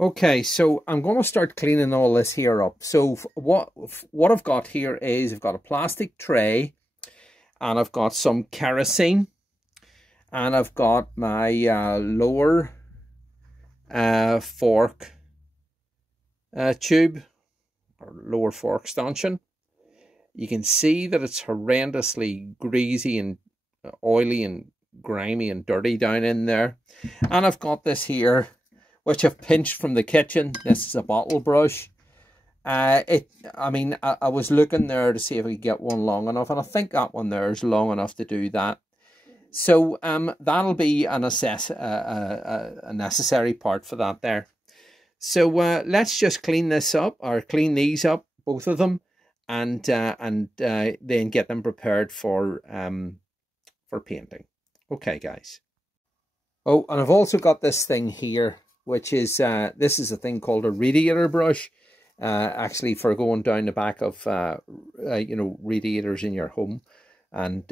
Okay, so I'm going to start cleaning all this here up. So what I've got here is I've got a plastic tray, and I've got some kerosene, and I've got my lower fork tube, or lower fork stanchion. You can see that it's horrendously greasy and oily and grimy and dirty down in there. And I've got this here, which I've pinched from the kitchen. This is a bottle brush. I was looking there to see if we could get one long enough, and I think that one there is long enough to do that. So that'll be a necessary part for that there. So let's just clean this up, or clean these up, both of them, and then get them prepared for painting. Okay, guys. Oh, and I've also got this thing here, which is this is a thing called a radiator brush. Actually, for going down the back of radiators in your home, and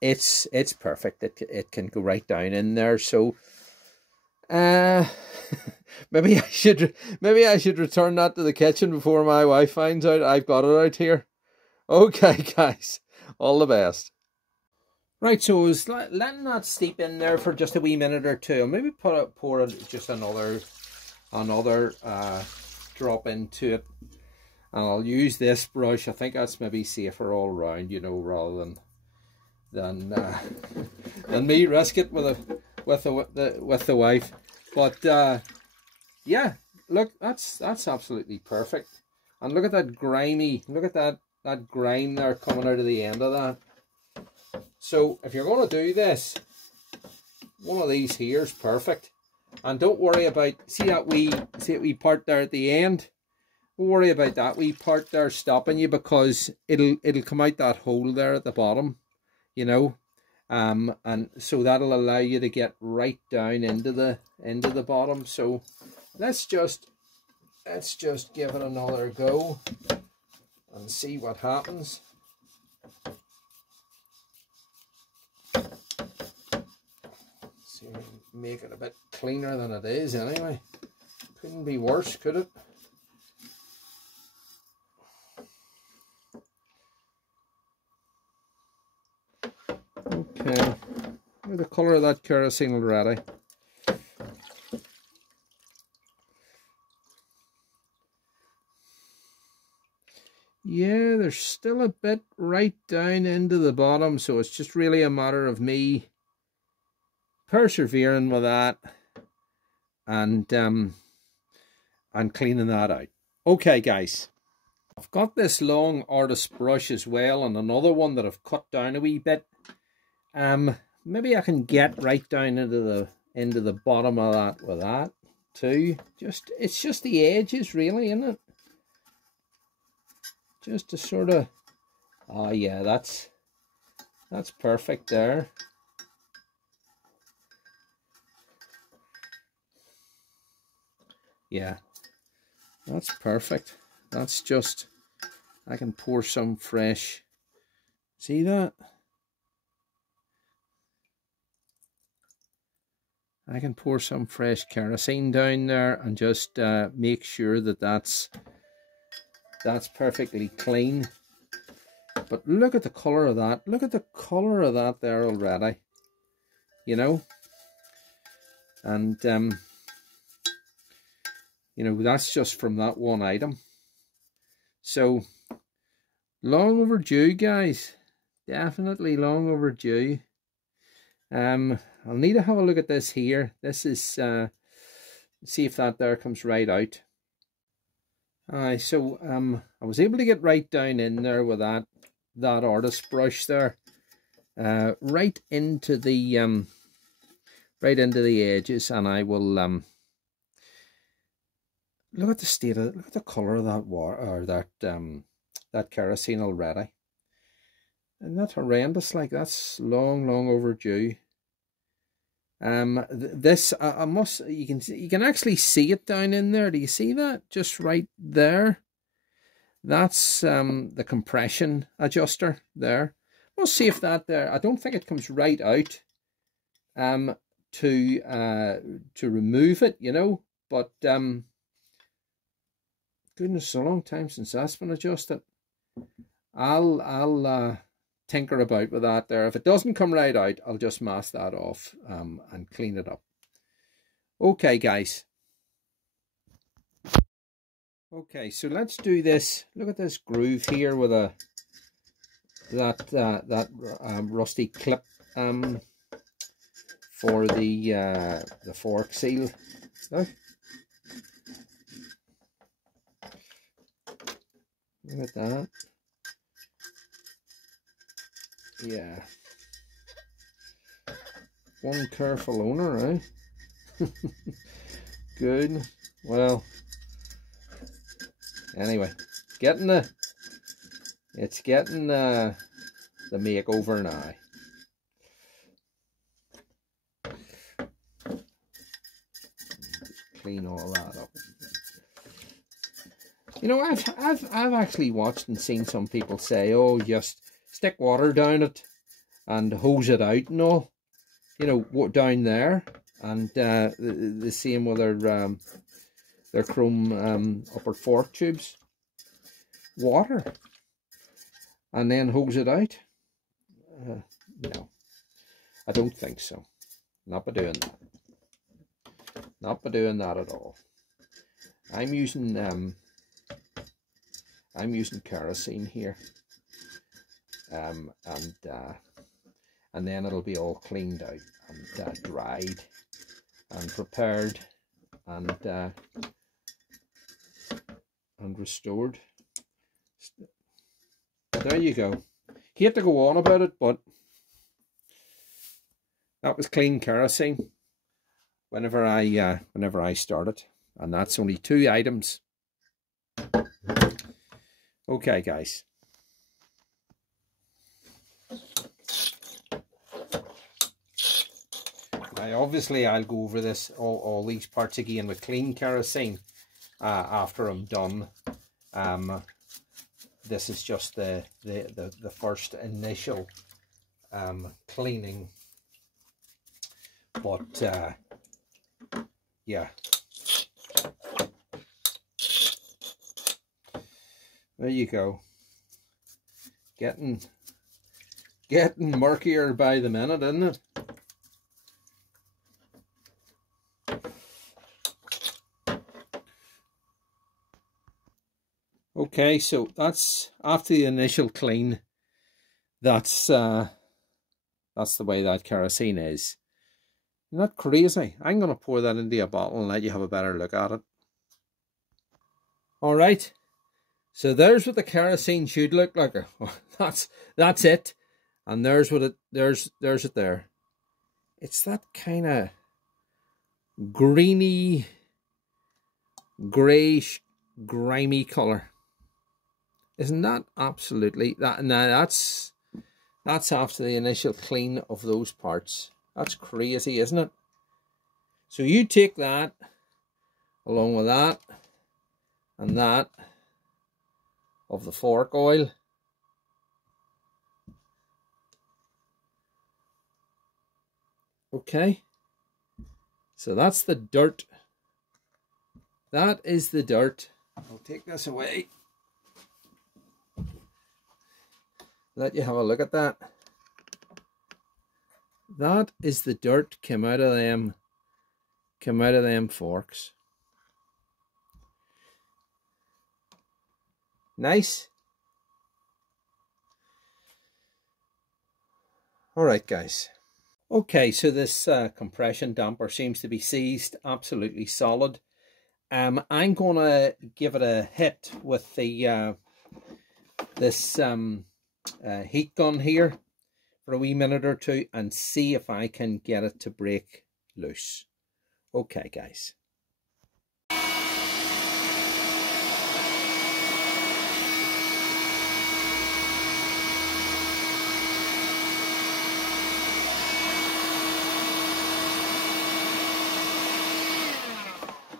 it's perfect. It can go right down in there. So maybe I should return that to the kitchen before my wife finds out I've got it out here. Okay, guys, all the best. Right, so I was letting that steep in there for just a wee minute or two. I'll maybe pour just another drop into it, and I'll use this brush. I think that's maybe safer all round, you know, rather than me risk it with the wife. But yeah, look, that's absolutely perfect. And look at that that grime there coming out of the end of that. So if you're going to do this, one of these here is perfect. And don't worry about, see that wee part there at the end? Don't worry about that wee part there stopping you, because it'll come out that hole there at the bottom, you know. And so that'll allow you to get right down into the bottom. So let's just give it another go and see what happens. See if we can make it a bit cleaner than it is anyway. Couldn't be worse, could it? Okay, look at the colour of that kerosene already. Yeah, there's still a bit right down into the bottom, so it's just really a matter of me persevering with that and cleaning that out. Okay, guys, I've got this long artist brush as well, and another one that I've cut down a wee bit. Maybe I can get right down into the bottom of that with that too. It's just the edges, really, isn't it? Just to sort of, oh yeah, that's perfect there. Yeah, that's perfect. That's just, I can pour some fresh, see that? I can pour some fresh kerosene down there and just make sure that that's perfectly clean. But look at the colour of that. Look at the colour of that there already. You know? And, you know, that's just from that one item. So, long overdue, guys. Definitely long overdue. I'll need to have a look at this here. This is, see if that there comes right out. Aye, so I was able to get right down in there with that artist brush there, right into the edges, and I will look at the colour of that water, or that kerosene already. Isn't that horrendous? Like, that's long overdue. This you can actually see it down in there. Do you see that? Just right there. That's the compression adjuster there. We'll see if that there, I don't think it comes right out to remove it, you know, but Goodness, it's a long time since that's been adjusted. I'll tinker about with that there. If it doesn't come right out, I'll just mask that off and clean it up. Okay, guys. Okay, so let's do this. Look at this groove here with that rusty clip for the fork seal. Look. Look at that. Yeah. One careful owner, eh? Good. Well, anyway, it's getting the makeover now. Clean all that up. You know, I've actually watched and seen some people say, "Oh, just stick water down it and hose it out and all." You know, down there, and the same with their chrome upper fork tubes. Water, and then hose it out. No, I don't think so. Not by doing that. Not by doing that at all. I'm using kerosene here, and then it'll be all cleaned out and dried and prepared and restored. There you go. Hate to go on about it, but that was clean kerosene whenever I started, and that's only 2 items. Okay, guys. Now, obviously, I'll go over this all these parts again with clean kerosene after I'm done. This is just the first initial cleaning, but yeah, there you go. Getting murkier by the minute, isn't it? Okay, so that's after the initial clean. That's the way that kerosene is. Isn't that crazy? I'm going to pour that into a bottle and let you have a better look at it. All right. So there's what the kerosene should look like. That's it. And there's what there's it there. It's that kind of greeny, greyish, grimy colour. Isn't that absolutely that? Now that's after the initial clean of those parts. That's crazy, isn't it? So you take that along with that and that of the fork oil. Okay. So that's the dirt. That is the dirt. I'll take this away. Let you have a look at that. That is the dirt came out of them forks. Nice. All right, guys. Okay, so this compression damper seems to be seized, absolutely solid. I'm going to give it a hit with the this heat gun here for a wee minute or two and see if I can get it to break loose. Okay, guys.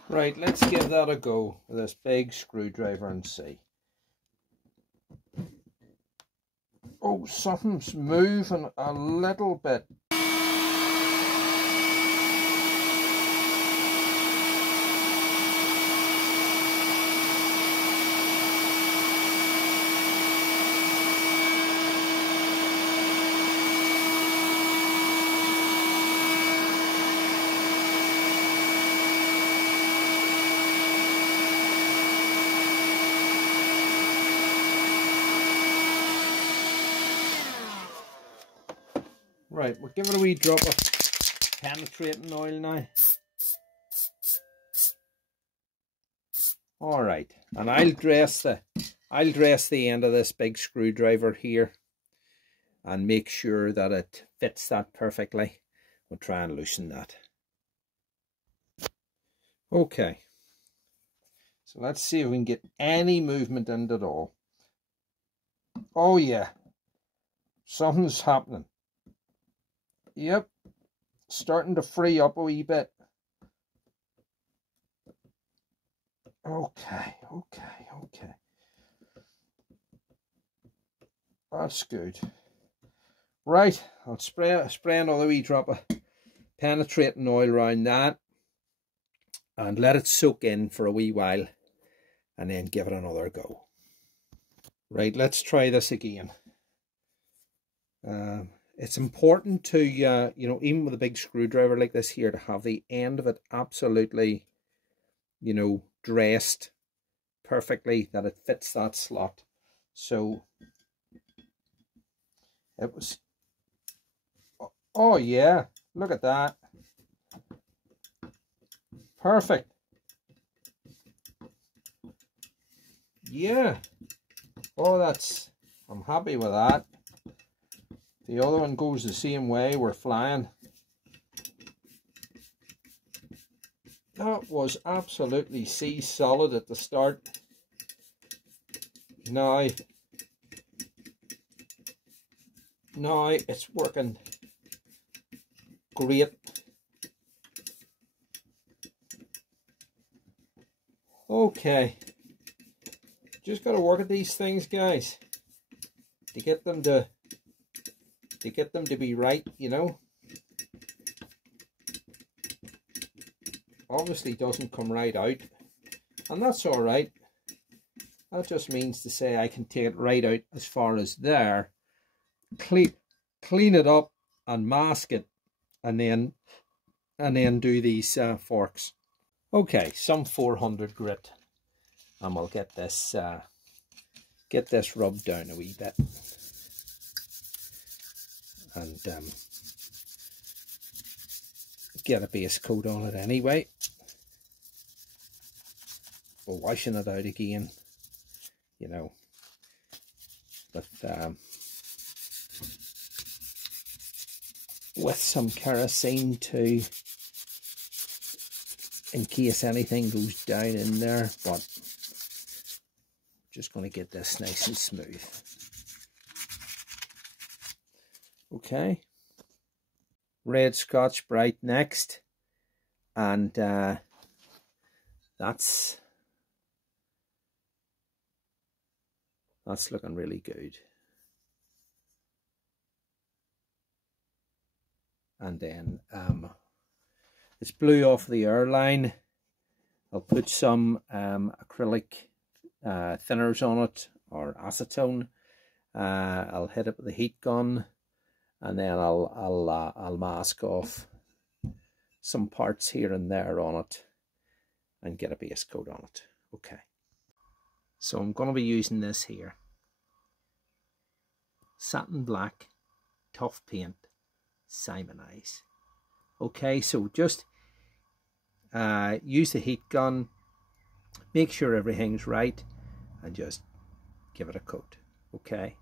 Right, let's give that a go with this big screwdriver and see. Oh, something's moving a little bit. Right, we'll give it a wee drop of penetrating oil now. All right, and I'll dress the end of this big screwdriver here and make sure that it fits that perfectly. We'll try and loosen that. Okay, so let's see if we can get any movement in it at all. Oh yeah, something's happening. Yep, starting to free up a wee bit. Okay. That's good. Right, I'll spray another wee drop of penetrating oil around that and let it soak in for a wee while and then give it another go. Right, let's try this again. It's important to, you know, even with a big screwdriver like this here, to have the end of it absolutely, you know, dressed perfectly, that it fits that slot. So it was, oh yeah, look at that. Perfect. Yeah. Oh, I'm happy with that. The other one goes the same way. We're flying. That was absolutely sea solid at the start. Now it's working great. Okay, just got to work at these things, guys, to get them to be right, you know. Obviously doesn't come right out, and that's all right. That just means to say I can take it right out as far as there, clean it up and mask it, and then do these forks. Okay, some 400 grit, and we'll get this rubbed down a wee bit, and get a base coat on it anyway. We're washing it out again, you know, with some kerosene too, in case anything goes down in there, but just going to get this nice and smooth. Okay, red Scotch Brite next, and that's looking really good. And then it's blue off the airline. I'll put some acrylic thinners on it, or acetone. I'll hit it with the heat gun, and then I'll mask off some parts here and there on it and get a base coat on it. Okay, so I'm going to be using this here, satin black, tough paint, Simonize. Okay, so just use the heat gun, make sure everything's right, and just give it a coat. Okay.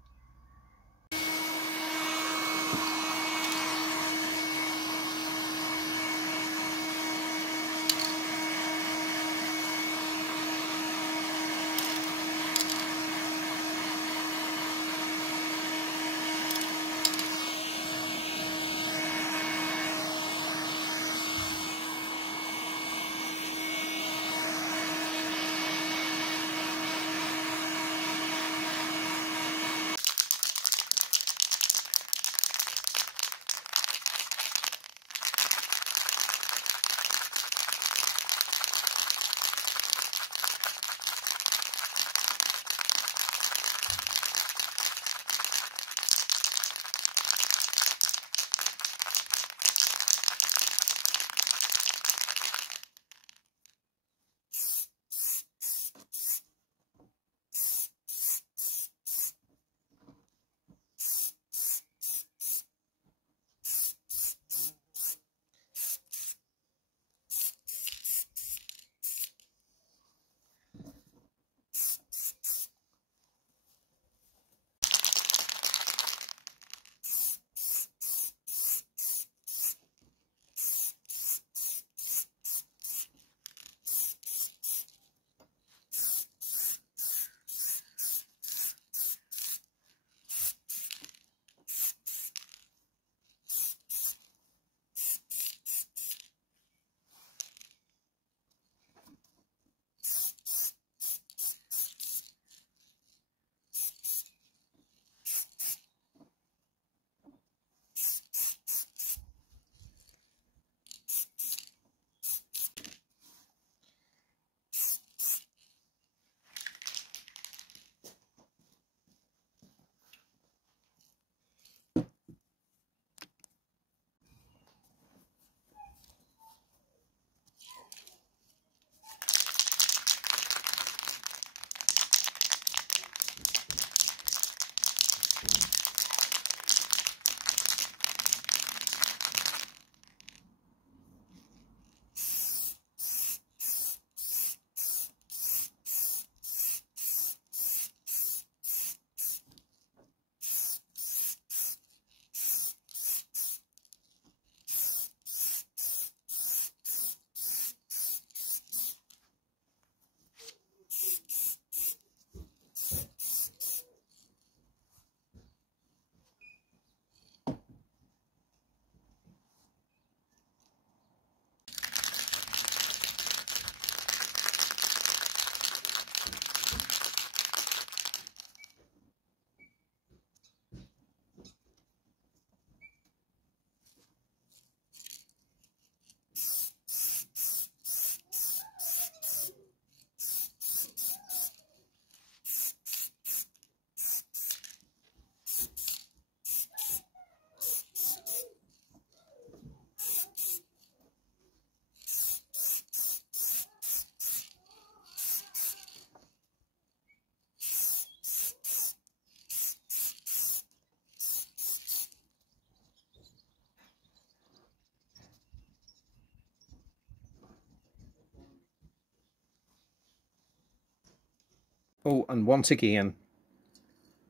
Oh, and once again,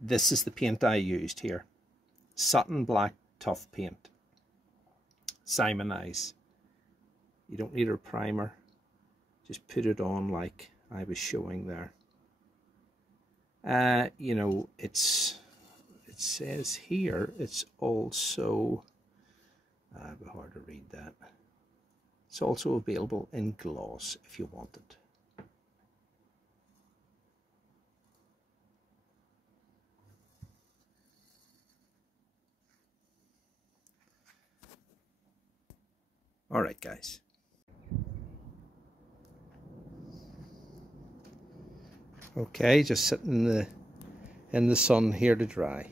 this is the paint I used here. Satin Black Tough Paint. Simonize. You don't need a primer. Just put it on like I was showing there. You know, it says here, it's also, a bit hard to read that. It's also available in gloss if you want it. All right, guys. Okay, just sitting in the sun here to dry.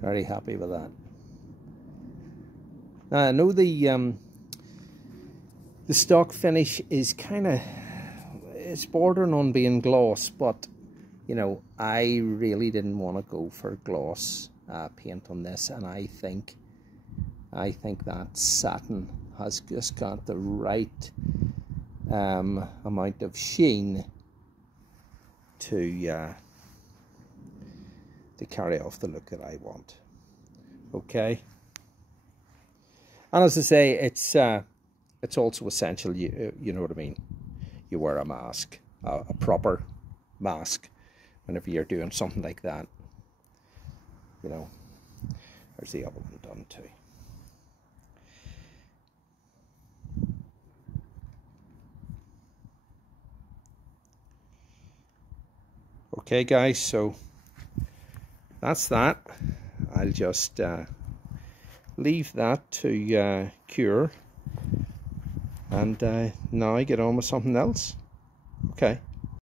Very happy with that. Now I know the stock finish is it's bordering on being gloss, but you know, I really didn't want to go for gloss paint on this, and I think that satin has just got the right amount of sheen to carry off the look that I want. Okay, and as I say, it's also essential, you know what I mean, you wear a mask, a proper mask, whenever you're doing something like that. You know, there's the other one done too. Okay guys, so that's that. I'll just leave that to cure, and now I get on with something else. Okay.